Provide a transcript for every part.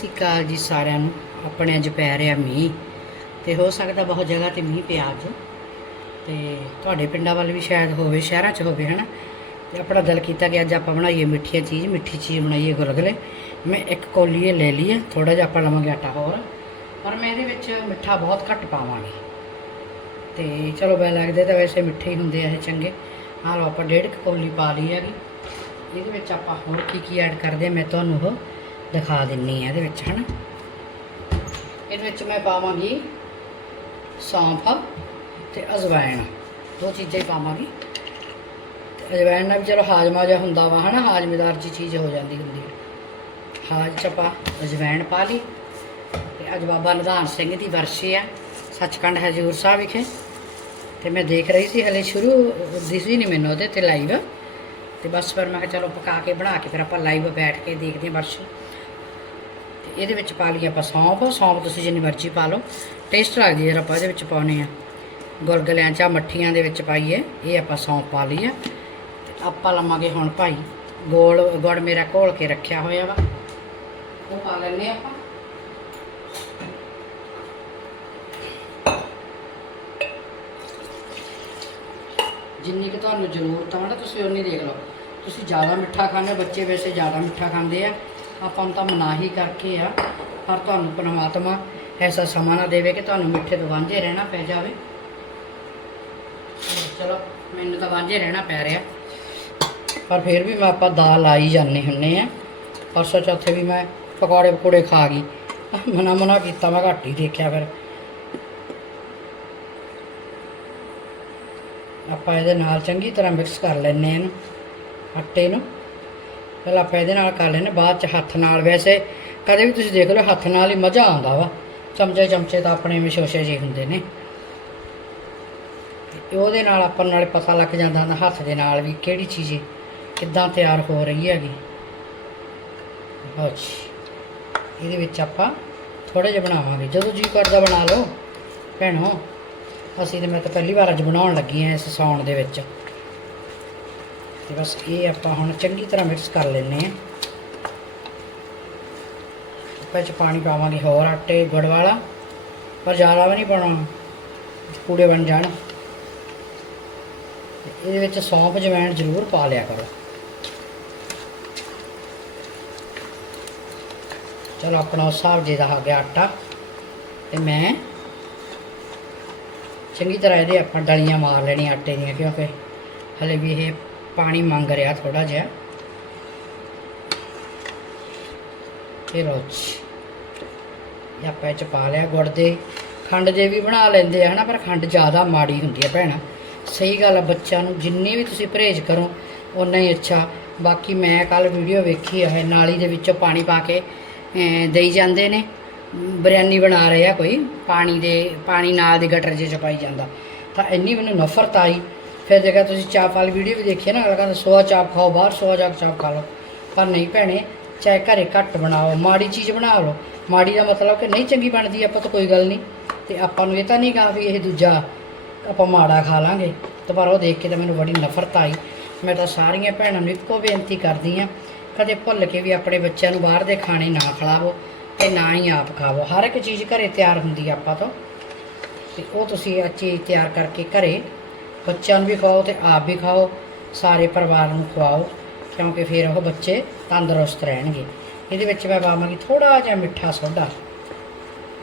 ਸ਼੍ਰੀ ਅਕਾਲ ਜੀ ਸਾਰਿਆਂ ਨੂੰ। ਆਪਣੇ ਅੱਜ ਪੈ ਰਿਹਾ ਮੀਂਹ ਤੇ ਹੋ ਸਕਦਾ ਬਹੁਤ ਜਗ੍ਹਾ ਤੇ ਮੀਂਹ ਪਿਆ ਅੱਜ, ਤੇ ਤੁਹਾਡੇ ਪਿੰਡਾਂ ਵੱਲ ਵੀ ਸ਼ਾਇਦ ਹੋਵੇ, ਸ਼ਹਿਰਾਂ 'ਚ ਹੋਵੇ ਹਨਾ। ਤੇ ਆਪਣਾ ਦਿਲ ਕੀਤਾ ਕਿ ਅੱਜ ਆਪਾਂ ਬਣਾਈਏ ਮਿੱਠੀ ਚੀਜ਼ ਬਣਾਈਏ ਗੁਲਗੁਲੇ। ਮੈਂ ਇੱਕ ਕੌਲੀ ਇਹ ਲੈ ਲਈ ਹੈ, ਥੋੜਾ ਜਿਹਾ ਆਪਾਂ ਲਵਾਂਗੇ ਆਟਾ ਹੋਰ, ਪਰ ਮੈਂ ਇਹਦੇ ਵਿੱਚ ਮਿੱਠਾ ਬਹੁਤ ਘੱਟ ਪਾਵਾਂਗੇ। ਤੇ ਚਲੋ ਮੈਂ ਲੱਗਦੇ ਤਾਂ ਵੈਸੇ ਮਿੱਠੇ ਹੀ ਹੁੰਦੇ ਆ ਇਹ ਚੰਗੇ। ਆਹ ਲਓ ਆਪਾਂ 1.5 ਕੌਲੀ ਪਾ ਲਈ ਹੈਗੀ। ਇਹਦੇ ਵਿੱਚ ਆਪਾਂ ਹੋਰ ਕੀ ਐਡ ਕਰਦੇ ਆ ਮੈਂ ਤੁਹਾਨੂੰ ਉਹ ਦਿਖਾ ਦਿੰਨੀ ਆ। ਇਹਦੇ ਵਿੱਚ ਹਨਾ, ਇਹਦੇ ਵਿੱਚ ਮੈਂ ਪਾਵਾਂਗੀ ਸੌਂਫ ਤੇ ਅਜਵਾਇਣ, ਦੋ ਚੀਜ਼ਾਂ ਹੀ ਪਾਵਾਂਗੀ। ਅਜਵਾਇਣ ਨਾਲ ਵੀ ਚਲੋ ਹਾਜ਼ਮਾ ਜਿਹਾ ਹੁੰਦਾ ਵਾ ਹਨਾ, ਹਾਜ਼ਮੇਦਾਰ ਜੀ ਚੀਜ਼ ਹੋ ਜਾਂਦੀ ਹੁੰਦੀ ਹੈ। ਹਾਜ 'ਚ ਆਪਾਂ ਅਜਵਾਇਣ ਪਾ ਲਈ। ਤੇ ਅੱਜ ਬਾਬਾ ਨਿਧਾਨ ਸਿੰਘ ਦੀ ਵਰਸੀ ਆ, ਸੱਚਖੰਡ ਹਜ਼ੂਰ ਸਾਹਿਬ ਵਿਖੇ। ਤੇ ਮੈਂ ਦੇਖ ਰਹੀ ਸੀ, ਹਲੇ ਸ਼ੁਰੂ ਦਿਸੀ ਨਹੀਂ ਮੈਨੂੰ ਉਹਦੇ ਤੇ ਲਾਈਵ, ਤੇ ਬਸ ਫਿਰ ਮੈਂ ਕਿਹਾ ਚਲੋ ਪਕਾ ਕੇ ਬਣਾ ਕੇ ਫਿਰ ਆਪਾਂ ਲਾਈਵ ਬੈਠ ਕੇ ਦੇਖਦੇ ਹਾਂ ਵਰਸੀ। ਤੇ ਇਹਦੇ ਵਿੱਚ ਪਾ ਲਈ ਆਪਾਂ ਸੌਂਫ ਤੁਸੀਂ ਜਿੰਨੀ ਮਰਜ਼ੀ ਪਾ ਲਓ, ਟੇਸਟ ਲੱਗਦੀ ਹੈ। ਆਪਾਂ ਇਹਦੇ ਵਿੱਚ ਪਾਉਣੇ ਆ ਗੁਲਗੁਲਿਆਂ 'ਚ, ਮੱਠੀਆਂ ਦੇ ਵਿੱਚ ਪਾਈਏ। ਇਹ ਆਪਾਂ ਸੌਂਫ ਪਾ ਲਈ ਆ। ਤੇ ਆਪਾਂ ਲਵਾਂਗੇ ਹੁਣ ਭਾਈ ਗੁੜ ਮੇਰਾ ਘੋਲ ਕੇ ਰੱਖਿਆ ਹੋਇਆ ਵਾ, ਉਹ ਪਾ ਲੈਂਦੇ ਆਪਾਂ। ਜਿੰਨੀ ਕਿ ਤੁਹਾਨੂੰ ਜ਼ਰੂਰਤ ਆ ਨਾ ਤੁਸੀਂ ਉਨੀ ਦੇਖ ਲਓ। ਤੁਸੀਂ ਜ਼ਿਆਦਾ ਮਿੱਠਾ ਖਾਂਦੇ, ਬੱਚੇ ਵੈਸੇ ਜ਼ਿਆਦਾ ਮਿੱਠਾ ਖਾਂਦੇ ਆ, ਆਪਾਂ ਨੂੰ ਤਾਂ ਮਨਾਹੀ ਕਰਕੇ ਆ। ਪਰ ਤੁਹਾਨੂੰ ਪਰਮਾਤਮਾ ਐਸਾ ਸਮਾਂ ਨਾ ਦੇਵੇ ਕਿ ਤੁਹਾਨੂੰ ਮਿੱਠੇ ਤੋਂ ਵਾਂਝੇ ਰਹਿਣਾ ਪੈ ਜਾਵੇ। ਚਲੋ ਮੈਨੂੰ ਤਾਂ ਵਾਂਝੇ ਰਹਿਣਾ ਪੈ ਰਿਹਾ, ਪਰ ਫਿਰ ਵੀ ਮੈਂ ਆਪਾਂ ਦਾਲ ਲਾਈ ਜਾਂਦੇ ਹੁੰਦੇ ਆ। ਪਰਸੋਂ ਚੌਥੇ ਵੀ ਮੈਂ ਪਕੌੜੇ ਖਾ ਗਈ, ਮਨਾ ਕੀਤਾ, ਮੈਂ ਘੱਟ ਹੀ ਦੇਖਿਆ। ਫਿਰ ਆਪਾਂ ਇਹਦੇ ਨਾਲ ਚੰਗੀ ਤਰ੍ਹਾਂ ਮਿਕਸ ਕਰ ਲੈਂਦੇ ਇਹਨੂੰ, ਆਟੇ ਨੂੰ। ਪਹਿਲਾਂ ਆਪਾਂ ਇਹਦੇ ਨਾਲ ਕਰ ਲੈਂਦੇ, ਬਾਅਦ 'ਚ ਹੱਥ ਨਾਲ। ਵੈਸੇ ਕਦੇ ਵੀ ਤੁਸੀਂ ਦੇਖ ਲਓ ਹੱਥ ਨਾਲ ਹੀ ਮਜ਼ਾ ਆਉਂਦਾ ਵਾ, ਚਮਚੇ ਤਾਂ ਆਪਣੇ ਵਿਸ਼ੋਸ਼ੇ ਜਿਹੇ ਹੁੰਦੇ ਨੇ। ਤੇ ਉਹਦੇ ਨਾਲ ਆਪਾਂ ਨਾਲੇ ਪਤਾ ਲੱਗ ਜਾਂਦਾ ਹੁੰਦਾ ਹੱਥ ਦੇ ਨਾਲ ਵੀ ਕਿਹੜੀ ਚੀਜ਼ ਕਿੱਦਾਂ ਤਿਆਰ ਹੋ ਰਹੀ ਹੈਗੀ। ਅੱਛਾ, ਇਹਦੇ ਵਿੱਚ ਆਪਾਂ ਥੋੜ੍ਹੇ ਜਿਹੇ ਬਣਾਵਾਂਗੇ, ਜਦੋਂ ਜੀ ਕਰਦਾ ਬਣਾ ਲਓ ਭੈਣੋ। ਅਸੀਂ ਤਾਂ ਮੈਂ ਤਾਂ ਪਹਿਲੀ ਵਾਰ ਅੱਜ ਬਣਾਉਣ ਲੱਗੀ ਹਾਂ ਇਸ ਸਾਉਣ ਦੇ ਵਿੱਚ। ਤੇ ਬਸ ਇਹ ਆਪਾਂ ਹੁਣ ਚੰਗੀ ਤਰ੍ਹਾਂ ਮਿਕਸ ਕਰ ਲੈਂਦੇ ਹਾਂ। ਆਪਾਂ 'ਚ ਪਾਣੀ ਪਾਵਾਂਗੇ ਹੋਰ ਆਟੇ ਗੁੜ ਵਾਲਾ, ਪਰ ਜ਼ਿਆਦਾ ਵੀ ਨਹੀਂ ਪਾਉਣਾ, ਪੂੜੇ ਬਣ ਜਾਣ। ਇਹਦੇ ਵਿੱਚ ਸੌਂਫ ਅਜਵਾਇਣ ਜ਼ਰੂਰ ਪਾ ਲਿਆ ਕਰੋ। ਚਲੋ ਆਪਣਾ ਉਸ ਹਿਸਾਬ ਜੇ ਦਾ ਆ ਗਿਆ ਆਟਾ। ਤੇ ਮੈਂ ਚੰਗੀ ਤਰ੍ਹਾਂ ਇਹਦੇ ਆਪਾਂ ਡਲੀਆਂ ਮਾਰ ਲੈਣੀਆਂ ਆਟੇ ਦੀਆਂ, ਕਿਉਂਕਿ ਹਲੇ ਵੀ ਇਹ ਪਾਣੀ ਮੰਗ ਰਿਹਾ ਥੋੜ੍ਹਾ ਜਿਹਾ। ਫਿਰ ਆਪਾਂ ਇਹ 'ਚ ਪਾ ਲਿਆ ਗੁੜ ਦੇ। ਖੰਡ ਦੇ ਵੀ ਬਣਾ ਲੈਂਦੇ ਆ ਹਨਾ, ਪਰ ਖੰਡ ਜ਼ਿਆਦਾ ਮਾੜੀ ਹੁੰਦੀ ਹੈ ਭੈਣਾ। ਸਹੀ ਗੱਲ ਆ, ਬੱਚਿਆਂ ਨੂੰ ਜਿੰਨੀ ਵੀ ਤੁਸੀਂ ਪਰਹੇਜ਼ ਕਰੋ ਓਨਾ ਹੀ ਅੱਛਾ। ਬਾਕੀ ਮੈਂ ਕੱਲ੍ਹ ਵੀਡੀਓ ਵੇਖੀ ਹੈ, ਨਾਲੀ ਦੇ ਵਿੱਚੋਂ ਪਾਣੀ ਪਾ ਕੇ ਦੇਈ ਜਾਂਦੇ ਨੇ, ਬਿਰਿਆਨੀ ਬਣਾ ਰਹੇ ਆ ਕੋਈ, ਪਾਣੀ ਨਾਲ ਦੇ ਗਟਰ 'ਚ ਪਾਈ ਜਾਂਦਾ। ਤਾਂ ਇੰਨੀ ਮੈਨੂੰ ਨਫ਼ਰਤ ਆਈ। ਫਿਰ ਜੇਕਰ ਤੁਸੀਂ ਚਾਪ ਵਾਲੀ ਵੀਡੀਓ ਵੀ ਦੇਖੀ ਨਾ, ਅਗਲਾ ਕਹਿੰਦਾ ਸੋਆ ਚਾਪ ਖਾਓ, ਬਾਹਰ ਸੋਆ ਚਾਪ ਖਾ ਲਓ। ਪਰ ਨਹੀਂ ਭੈਣੇ, ਚਾਹੇ ਘਰੇ ਘੱਟ ਬਣਾਓ, ਮਾੜੀ ਚੀਜ਼ ਬਣਾ ਲਓ। ਮਾੜੀ ਦਾ ਮਤਲਬ ਕਿ ਨਹੀਂ ਚੰਗੀ ਬਣਦੀ ਆਪਾਂ ਤਾਂ ਕੋਈ ਗੱਲ ਨਹੀਂ। ਤੇ ਆਪਾਂ ਨੂੰ ਇਹ ਤਾਂ ਨਹੀਂ ਗਾ ਵੀ ਇਹ ਦੂਜਾ ਆਪਾਂ ਮਾੜਾ ਖਾ ਲਾਂਗੇ। ਤੇ ਪਰ ਉਹ ਦੇਖ ਕੇ ਤਾਂ ਮੈਨੂੰ ਬੜੀ ਨਫ਼ਰਤ ਆਈ। ਮੈਂ ਤਾਂ ਸਾਰੀਆਂ ਭੈਣਾਂ ਨੂੰ ਇੱਕੋ ਬੇਨਤੀ ਕਰਦੀ ਹਾਂ, ਕਦੇ ਭੁੱਲ ਕੇ ਵੀ ਆਪਣੇ ਬੱਚਿਆਂ ਨੂੰ ਬਾਹਰ ਦੇ ਖਾਣੇ ਨਾ ਖਿਲਾਵੋ, ਤੇ ਨਾ ਹੀ ਆਪ ਖਾਵੋ। ਹਰ ਇੱਕ ਚੀਜ਼ ਘਰੇ ਤਿਆਰ ਹੁੰਦੀ ਆ ਆਪਾਂ ਤੋਂ, ਤੇ ਉਹ ਤੁਸੀਂ ਇਹ ਚੀਜ਼ ਤਿਆਰ ਕਰਕੇ ਘਰੇ ਬੱਚਿਆਂ ਨੂੰ ਵੀ ਖਵਾਓ ਤੇ ਆਪ ਵੀ ਖਾਓ, ਸਾਰੇ ਪਰਿਵਾਰ ਨੂੰ ਖਵਾਓ, ਕਿਉਂਕਿ ਫਿਰ ਉਹ ਬੱਚੇ ਤੰਦਰੁਸਤ ਰਹਿਣਗੇ। ਇਹਦੇ ਵਿੱਚ ਮੈਂ ਪਾਵਾਂਗੀ ਥੋੜ੍ਹਾ ਜਿਹਾ ਮਿੱਠਾ ਸੋਡਾ।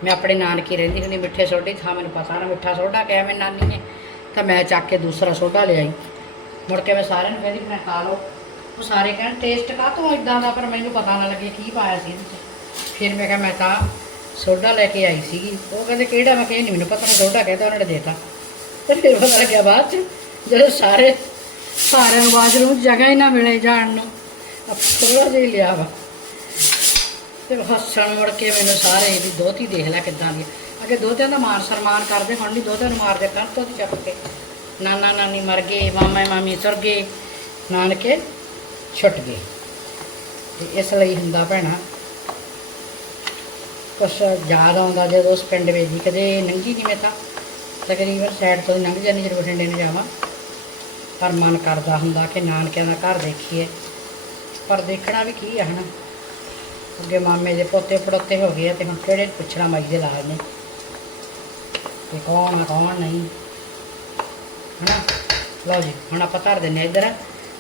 ਮੈਂ ਆਪਣੇ ਨਾਨਕੇ ਰਹਿੰਦੀ ਹੁੰਦੀ, ਮਿੱਠੇ ਸੋਡੇ ਥਾਂ ਮੈਨੂੰ ਪਤਾ ਨਾ ਮਿੱਠਾ ਸੋਡਾ ਕਿਹਾ ਮੇਰੀ ਨਾਨੀ ਨੇ, ਤਾਂ ਮੈਂ ਚੱਕ ਕੇ ਦੂਸਰਾ ਸੋਡਾ ਲਿਆਈ। ਮੁੜ ਕੇ ਮੈਂ ਸਾਰਿਆਂ ਨੂੰ ਕਹਿੰਦੀ ਮੈਂ ਖਾ ਲਓ। ਉਹ ਸਾਰੇ ਕਹਿਣ ਟੇਸਟ ਕਾਹਤੋਂ ਇੱਦਾਂ ਦਾ, ਪਰ ਮੈਨੂੰ ਪਤਾ ਨਾ ਲੱਗੇ ਕੀ ਪਾਇਆ ਸੀ ਇਹਦੇ 'ਚ। ਫਿਰ ਮੈਂ ਕਿਹਾ ਮੈਂ ਤਾਂ ਸੋਡਾ ਲੈ ਕੇ ਆਈ ਸੀਗੀ। ਉਹ ਕਹਿੰਦੇ ਕਿਹੜਾ? ਮੈਂ ਕਿਹਾ ਨਹੀਂ ਮੈਨੂੰ ਪਤਾ ਨਹੀਂ, ਸੋਡਾ ਕਹਿੰਦਾ ਉਹਨਾਂ ਨੇ ਦੇਤਾ। ਤੇ ਫਿਰ ਪਤਾ ਲੱਗਿਆ ਬਾਅਦ 'ਚ, ਜਦੋਂ ਸਾਰਿਆਂ ਨੂੰ ਬਾਥਰੂਮ ਜਗ੍ਹਾ ਹੀ ਨਾ ਮਿਲੇ ਜਾਣ ਨੂੰ, ਥੋੜ੍ਹਾ ਜਿਹਾ ਲਿਆ ਵਾ। ਤੇ ਹੱਸਣ ਮੁੜ ਕੇ ਮੈਨੂੰ ਸਾਰੇ ਵੀ ਦੋਹਤੀ ਦੇਖ ਲੈ ਕਿੱਦਾਂ ਦੀ। ਅੱਗੇ ਦੋਹਤਿਆਂ ਦਾ ਮਾਨ ਸਨਮਾਨ ਕਰਦੇ, ਹੁਣ ਨਹੀਂ ਦੋਹਤਿਆਂ ਨੂੰ ਮਾਰਦੇ। ਕੰਧ ਤੋਂ ਚੱਕ ਕੇ ਨਾਨਾ ਨਾਨੀ ਮਰ ਗਏ, ਮਾਮਾ ਮਾਮੀ ਤੁਰ ਗਏ, ਨਾਨਕੇ ਛੁੱਟ ਗਏ। ਤੇ ਇਸ ਲਈ ਹੁੰਦਾ ਭੈਣਾ, ਕੁਛ ਯਾਦ ਆਉਂਦਾ ਜਦੋਂ ਉਸ ਪਿੰਡ ਵਿੱਚ ਦੀ ਕਦੇ ਲੰਘੀ ਨਹੀਂ। ਮੈਂ ਤਾਂ ਤਕਰੀਬਨ ਸਾਈਡ ਤੋਂ ਲੰਘ ਜਾਂਦੀ ਜਦੋਂ ਬਠਿੰਡੇ ਨੂੰ ਜਾਵਾਂ, ਪਰ ਮਨ ਕਰਦਾ ਹੁੰਦਾ ਕਿ ਨਾਨਕਿਆਂ ਦਾ ਘਰ ਦੇਖੀਏ। ਪਰ ਦੇਖਣਾ ਵੀ ਕੀ ਆ ਹੈ ਨਾ, ਅੱਗੇ ਮਾਮੇ ਦੇ ਪੋਤੇ ਪੜੋਤੇ ਹੋ ਗਏ ਆ ਤੇ ਹੁਣ ਕਿਹੜੇ ਪੁੱਛਣਾ ਮਾਈ ਦੇ ਲਾਲ ਨੇ ਤੇ ਕੌਣ ਆ ਕੌਣ ਨਹੀਂ ਹਨਾ। ਲਓ ਜੀ ਹੁਣ ਆਪਾਂ ਧਰ ਦਿੰਦੇ ਹਾਂ ਇੱਧਰ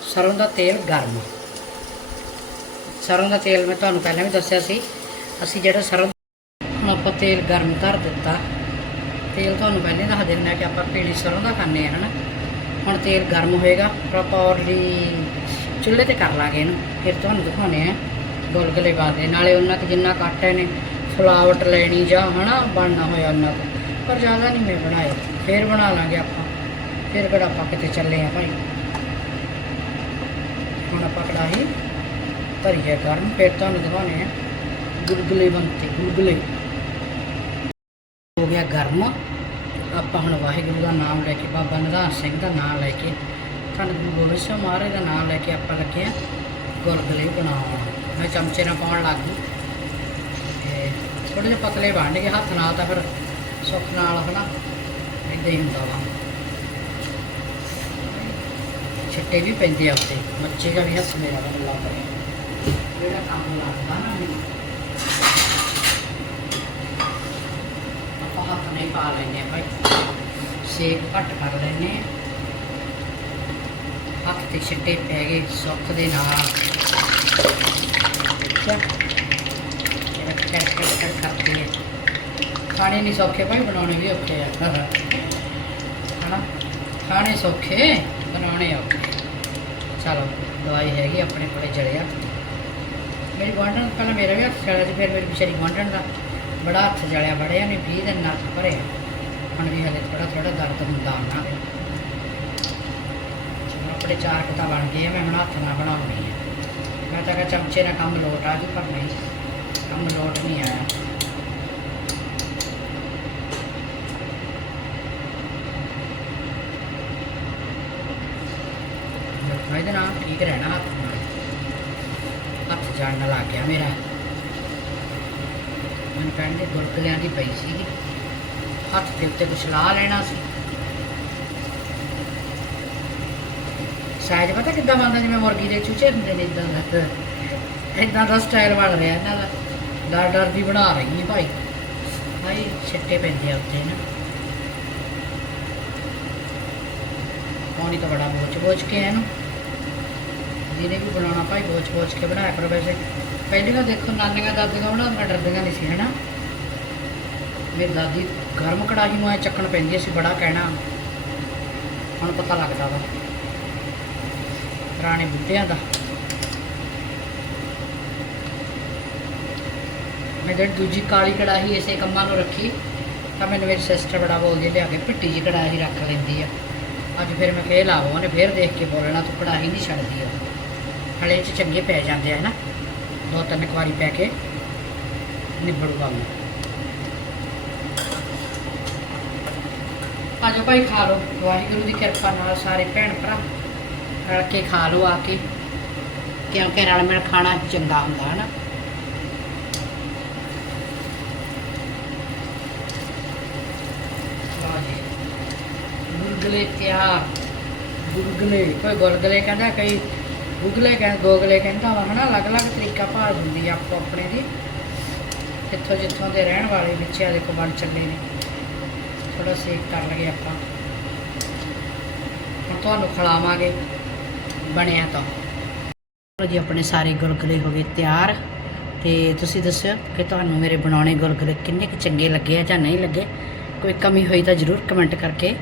ਸਰੋਂ ਦਾ ਤੇਲ ਗਰਮ। ਸਰੋਂ ਦਾ ਤੇਲ ਮੈਂ ਤੁਹਾਨੂੰ ਪਹਿਲਾਂ ਵੀ ਦੱਸਿਆ ਸੀ, ਅਸੀਂ ਜਿਹੜਾ ਸਰੋਂ ਹੁਣ ਆਪਾਂ ਤੇਲ ਗਰਮ ਧਰ ਦਿੱਤਾ। ਤੇਲ ਤੁਹਾਨੂੰ ਪਹਿਲਾਂ ਹੀ ਦੱਸ ਦਿੰਦਾ ਕਿ ਆਪਾਂ ਪੀਲੀ ਸਰੋਂ ਦਾ ਖਾਂਦੇ ਹਾਂ ਹਨਾ। ਹੁਣ ਤੇਲ ਗਰਮ ਹੋਏਗਾ ਪ੍ਰੋਪਰਲੀ ਚੁੱਲ੍ਹੇ ਤੇ ਕਰ ਲਾਂਗੇ ਇਹਨੂੰ, ਫਿਰ ਤੁਹਾਨੂੰ ਦਿਖਾਉਂਦੇ ਆ ਗੁਲਗੁਲੇ ਬਾਦੇ ਨਾਲੇ ਉਹਨਾਂ 'ਤੇ ਜਿੰਨਾ ਕੱਟ ਨੇ ਫੁਲਾਵਟ ਲੈਣੀ ਜਾਂ ਹਨਾ ਬਣਨਾ ਹੋਇਆ ਉਹਨਾਂ ਤੋਂ, ਪਰ ਜ਼ਿਆਦਾ ਨਹੀਂ ਮੈਂ ਬਣਾਏ, ਫਿਰ ਬਣਾ ਲਾਂਗੇ ਆਪਾਂ। ਫਿਰ ਕਿਹੜਾ ਆਪਾਂ ਕਿਤੇ ਚੱਲੇ ਆ ਭਾਈ। ਹੁਣ ਆਪਾਂ ਕੜਾਹੀ ਧਰੀ ਹੈ ਗਰਮ, ਫਿਰ ਤੁਹਾਨੂੰ ਦਿਖਾਉਂਦੇ ਆ ਗੁਲਗੁਲੇ ਬਣਤੇ। ਗੁਲਗੁਲੇ ਹੋ ਗਿਆ ਗਰਮ। ਆਪਾਂ ਹੁਣ ਵਾਹਿਗੁਰੂ ਦਾ ਨਾਮ ਲੈ ਕੇ, ਬਾਬਾ ਨਿਧਾਨ ਸਿੰਘ ਦਾ ਨਾਮ ਲੈ ਕੇ, ਧੰਨ ਗੁਰੂ ਗੋਬਿੰਦ ਸਿੰਘ ਮਹਾਰਾਜ ਦਾ ਨਾਮ ਲੈ ਕੇ ਆਪਾਂ ਲੱਗੇ ਆ ਗੁਲਗੁਲੇ ਬਣਾਉਣ। ਮੈਂ ਚਮਚੇ ਨਾਲ ਪਾਉਣ ਲੱਗ ਗਈ ਤੇ ਥੋੜ੍ਹੇ ਜਿਹੇ ਪਤਲੇ ਬਣ ਗਏ, ਹੱਥ ਨਾਲ ਤਾਂ ਫਿਰ ਸੁੱਖ ਨਾਲ ਹਨਾ ਇੱਦਾਂ ਹੀ ਹੁੰਦਾ ਵਾ। ਛਿੱਟੇ ਵੀ ਪੈਂਦੇ ਆ ਉੱਤੇ, ਮੱਚੇਗਾ ਵੀ ਹੱਥ ਮੇਰਾ ਬੱਲਾ ਕਰੇ ਜਿਹੜਾ ਕੰਮ ਲੱਗਦਾ ਨਾ ਮੈਨੂੰ। ਆਪਾਂ ਹੱਥ ਨਹੀਂ ਪਾ ਲੈਂਦੇ ਭਾਈ, ਸੇਕ ਘੱਟ ਕਰ ਲੈਂਦੇ ਹਾਂ। ਹੱਥ ਤੇ ਛਿੱਟੇ ਪੈ ਗਏ ਸੁੱਖ ਦੇ ਨਾਲ ਕਰਦੇ ਹੈ। ਖਾਣੇ ਨਹੀਂ ਸੌਖੇ ਭਾਈ, ਬਣਾਉਣੇ ਵੀ ਔਖੇ ਆ ਹਨਾ। ਖਾਣੇ ਸੌਖੇ ਬਣਾਉਣੇ ਔਖੇ। ਚਲੋ ਦਵਾਈ ਹੈਗੀ ਆਪਣੇ ਕੋਲੇ ਜਲਿਆ। ਮੇਰੀ ਗੁਆਂਢਣ ਪਹਿਲਾਂ ਮੇਰਾ ਵੀ ਹੱਥ ਜਲਿਆ ਸੀ, ਫਿਰ ਮੇਰੀ ਵਿਚਾਰੀ ਗੁਆਂਢਣ ਦਾ ਬੜਾ ਹੱਥ ਜਲਿਆ, ਬੜਿਆ ਨੇ 20 ਦਿਨ ਨੱਕ ਭਰਿਆ। ਹੁਣ ਵੀ ਹਲੇ ਥੋੜ੍ਹਾ ਥੋੜ੍ਹਾ ਦਰਦ ਹੁੰਦਾ ਉਹਨਾਂ ਦੇ। ਆਪਣੇ 4 ਕਿਤਾ ਬਣ ਗਏ ਆ, ਮੈਂ ਹੁਣ ਹੱਥ ਨਾਲ ਬਣਾਉਣੀ ਹੈ। ਮੈਂ ਤਾਂ ਕਿਹਾ ਚਮਚੇ ਨਾਲ ਕੰਮ ਲੋਟ ਆ ਜੂ, ਪਰ ਨਹੀਂ ਕੰਮ ਲੋਟ ਨਹੀਂ ਆਇਆ। ਇਹਦੇ ਨਾਲ ਠੀਕ ਰਹਿਣਾ, ਹੱਥ ਨਾਲ ਹੱਥ ਜਾਣ ਲੱਗ ਗਿਆ ਮੇਰਾ। ਮੈਨੂੰ ਕਹਿੰਦੇ ਗੁਲਗੁਲਿਆਂ ਦੀ ਪਈ ਸੀਗੀ, ਹੱਥ ਦੇ ਉੱਤੇ ਕੁਛ ਲਾ ਲੈਣਾ ਸੀ। ਸਾਈਜ਼ ਪਤਾ ਕਿੱਦਾਂ ਬਣਦਾ, ਜਿਵੇਂ ਮੁਰਗੀ ਦੇ ਚੂਚੇ ਹੁੰਦੇ ਨੇ ਇੱਦਾਂ ਦਾ ਸਟਾਈਲ ਬਣ ਰਿਹਾ ਇਹਨਾਂ ਦਾ। ਡਰ ਡਰ ਦੀ ਬਣਾ ਰਹੀ ਭਾਈ। ਭਾਈ ਛਿੱਟੇ ਪੈਂਦੇ ਆ ਉੱਤੇ ਨਾ, ਪਾਣੀ ਤਾਂ ਬੜਾ ਬੋਚ ਕੇ ਇਹਨੂੰ। ਜਿਹਨੇ ਵੀ ਬਣਾਉਣਾ ਭਾਈ ਬੋਚ ਕੇ ਬਣਾਇਆ ਕਰੋ। ਵੈਸੇ ਪਹਿਲੀਆਂ ਦੇਖੋ ਨਾਨੀਆਂ ਦਾਦੀਆਂ ਬਣਾਉਂਦੀਆਂ ਡਰਦੀਆਂ ਨਹੀਂ ਸੀ ਹਨਾ। ਮੇਰੀ ਦਾਦੀ ਗਰਮ ਕੜਾਹੀ ਨੂੰ ਐ ਚੱਕਣ ਪੈਂਦੀ ਸੀ, ਬੜਾ ਕਹਿਣਾ। ਹੁਣ ਪਤਾ ਲੱਗਦਾ ਵਾ ਪੁਰਾਣੇ ਬੁੱਢਿਆਂ ਦਾ। ਮੈਂ ਜਿਹੜੀ ਦੂਜੀ ਕਾਲੀ ਕੜਾਹੀ ਇਸੇ ਕੰਮਾਂ ਨੂੰ ਰੱਖੀ ਤਾਂ ਮੈਨੂੰ ਮੇਰੀ ਸਿਸਟਰ ਬੜਾ ਬੋਲਦੀ, ਲਿਆ ਕੇ ਪਿੱਟੀ ਜਿਹੀ ਕੜਾਹੀ ਰੱਖ ਲੈਂਦੀ ਆ। ਅੱਜ ਫਿਰ ਮੈਂ ਫੇਰ ਲਾਵੋ, ਉਹਨੇ ਫੇਰ ਦੇਖ ਕੇ ਬੋਲਣਾ ਤੂੰ ਕੜਾਹੀ ਨਹੀਂ ਛੱਡਦੀ। ਉਹ ਹਲੇ 'ਚ ਚੰਗੇ ਪੈ ਜਾਂਦੇ ਆ ਨਾ, 2-3 ਵਾਰੀ ਪੈ ਕੇ ਨਿਬੜੂਗਾ ਮੈਂ। ਆਜੋ ਭਾਈ ਖਾ ਲਓ, ਵਾਹਿਗੁਰੂ ਦੀ ਕਿਰਪਾ ਨਾਲ ਸਾਰੇ ਭੈਣ ਭਰਾ ਰਲ ਕੇ ਖਾ ਲਓ ਆ ਕੇ, ਕਿਉਂਕਿ ਰਲ ਮਿਲ ਖਾਣਾ ਚੰਗਾ ਹੁੰਦਾ ਹੈ ਨਾ। ਗੁਲਗੁਲੇ ਤਿਆਰ। ਗੁਲਗੁਲੇ ਕੋਈ ਗੁਲਗੁਲੇ ਕਹਿੰਦਾ, ਕਈ ਗੁਗਲੇ ਕਹਿੰਦਾ, ਗੋਗਲੇ ਕਹਿੰਦਾ ਵਾ ਹਨਾ। ਅਲੱਗ-ਅਲੱਗ ਤਰੀਕਾ ਭਾਲ ਹੁੰਦੀ ਆ ਆਪੋ ਆਪਣੇ ਦੀ, ਜਿੱਥੋਂ ਜਿੱਥੋਂ ਦੇ ਰਹਿਣ ਵਾਲੇ ਬੱਚਿਆਂ ਦੇਖੋ ਬਣ ਚੱਲੇ ਨੇ। ਥੋੜਾ ਸੇਕ ਕਰ ਲਈਏ ਆਪਾਂ, ਹੁਣ ਤੁਹਾਨੂੰ ਖਿਲਾਵਾਂਗੇ ਬਣਿਆ ਤਾਂ। ਚਲੋ ਜੀ ਆਪਣੇ ਸਾਰੇ ਗੁਲਗੁਲੇ ਹੋ ਗਏ ਤਿਆਰ। ਤੇ ਤੁਸੀਂ ਦੱਸਿਓ ਕਿ ਤੁਹਾਨੂੰ ਮੇਰੇ ਬਣਾਉਣੇ ਗੁਲਗੁਲੇ ਕਿੰਨੇ ਕੁ ਚੰਗੇ ਲੱਗੇ ਆ ਜਾਂ ਨਹੀਂ ਲੱਗੇ। ਕੋਈ ਕਮੀ ਹੋਈ ਤਾਂ ਜ਼ਰੂਰ ਕਮੈਂਟ ਕਰਕੇ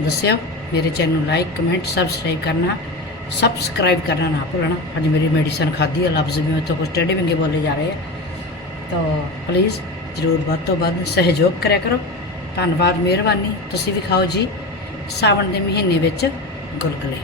ਦੱਸਿਓ। ਮੇਰੇ ਚੈਨਲ ਨੂੰ ਲਾਈਕ ਕਮੈਂਟ ਸਬਸਕ੍ਰਾइब करना ना भूलना। अज मेरी मेडिसिन खाधी है, लफ्ज़ भी तो कुछ टेढ़े विंगे बोले जा रहे हैं, तो प्लीज़ जरूर ਵੱਧ ਤੋਂ ਵੱਧ सहयोग करा करो। धन्यवाद, मेहरबानी। तुसीं भी खाओ जी सावन के महीने ਵਿੱਚ गुलगुले।